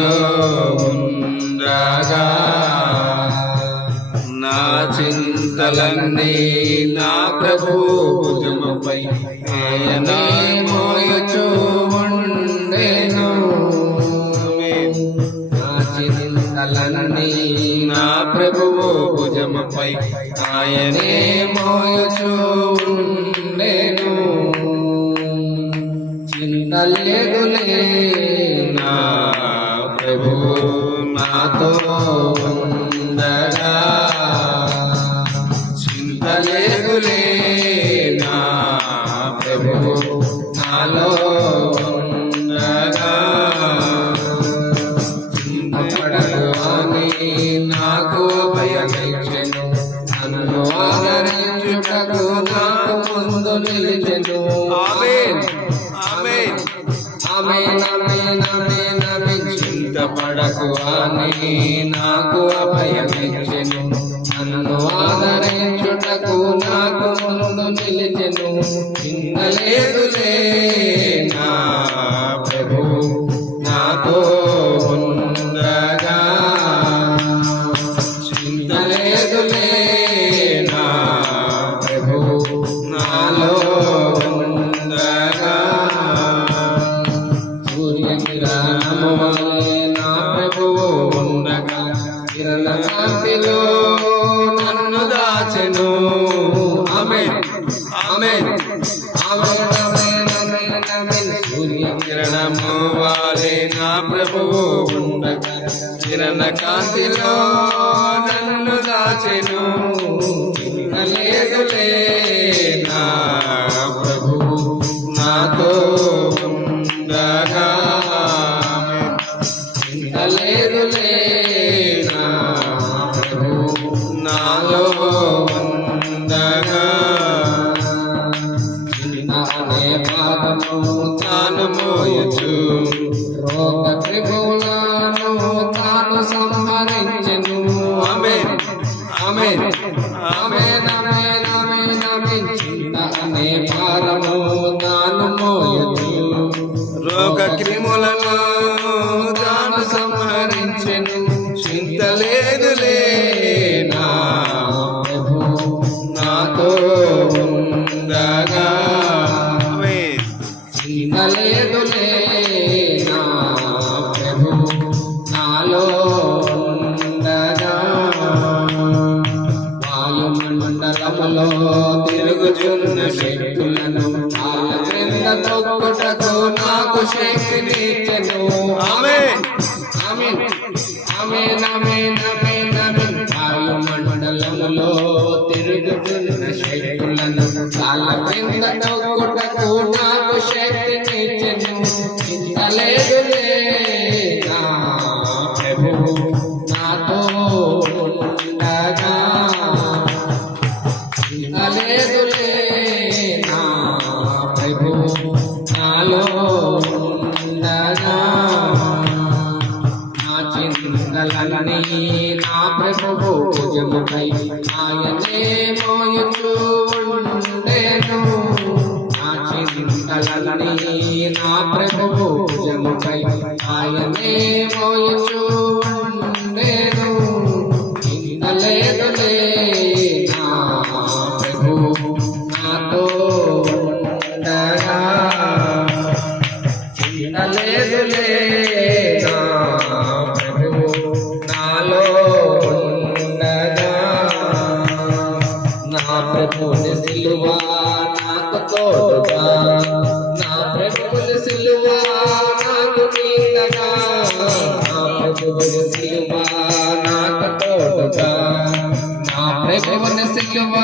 నాలో ఉండగా నా చింతలన్నీ నా ప్రభు భుజముపై ఆయనే మోయుచూ ఉండెను. నా చింతలన్నీ నా ప్రభువు భుజముపై ఆయనే మోయుచూ ఉండెను. చింతలేదులే నా ప్రభువు నాతో ఉండగా, చింతలేదులే నా ప్రభువు నాలో ఉండగా. చింతపడను అని నాకు భయమిచ్చెను, నన్ను ఆదరించుటకు నాకు ముందు నిలిచెను. ఆమేన్ ఆమేన్ ఆమేన్ ఆమేన్ ఆమేన్ ఆమేన్. చింతపడకు అని నాకు అభయమిచ్చెను, నన్ను ఆదరించుటకు నాకు ముందు నిలిచెను. చింతలేదులే నా ప్రభువు నాతో ఉండగా, చింతలేదులే నా ప్రభువు నాలో ఉండగా. సూర్యకిరణము వలె నా ప్రభువు ఉండగా, కిరణ కాంతిలో నన్ను దాచెను. ఆమేన్ ఆమేన్ ఆమేన్ ఆమేన్ ఆమేన్ ఆమేన్. సూర్యకిరణము వలె నా ప్రభువు ఉండగా, కిరణ కాంతిలో నన్ను దాచెను. చింతలేదులే నా ప్రభువు నాతో ఉండగా, చింతలేదులే నా ప్రభువు నాలో ఉండగా. చింత అనే పాదము తాను మోయుచు, రోగ త్రిభువనాలను తాను సంహరించెను. ఆమేన్ ఆమేన్ ఆమేన్ ఆమేన్ ఆమేన్ ఆమేన్. చింత అనే భారము తాను మోయుచు, రోగ క్రిములను తాను సంహరించెను. చింతలేదులే నా ప్రభువు నాతో ఉండగా, చింతలేదులే నా ప్రభువు నాలో ఉండగా. వాయుమండలములో తిరుగుచున్న శక్తులను కాళ్ళ క్రింద తొక్కుటకు నాకు శక్తినిచ్చెను. ఆమేన్ ఆమేన్ ఆమేన్ ఆమేన్ ఆమేన్ ఆమేన్. వాయుమండలములో తిరుగుచున్న శక్తులను కాళ్ళ క్రింద తొక్కుటకు నాకు శక్తినిచ్చెను. చింతలేదులే నా ప్రభువు నాతో ఉండగా, చింతలేదులే నా ప్రభువు నాలో ఉండగా. నా చింతలన్నీ నా ప్రభువు భుజముపై ఆయనే మోయుచూ ఉండెను. నా చింతలన్నీ నా ప్రభువు భుజముపై ఆయనే మోయుచూ ఉండెను. చింతలేదులే నా ప్రభువు నాతో ఉండగా, చింతలేదులే నా ప్రభువు నాలో ఉండగా. నా ప్రభువుని సిలువ నాకు తోడుగా, నా ప్రభువుని సిలువ నాకు నీడగా. నా ప్రభువుని సిలువ నాకు తోడుగా, నా ప్రభువుని సిలువ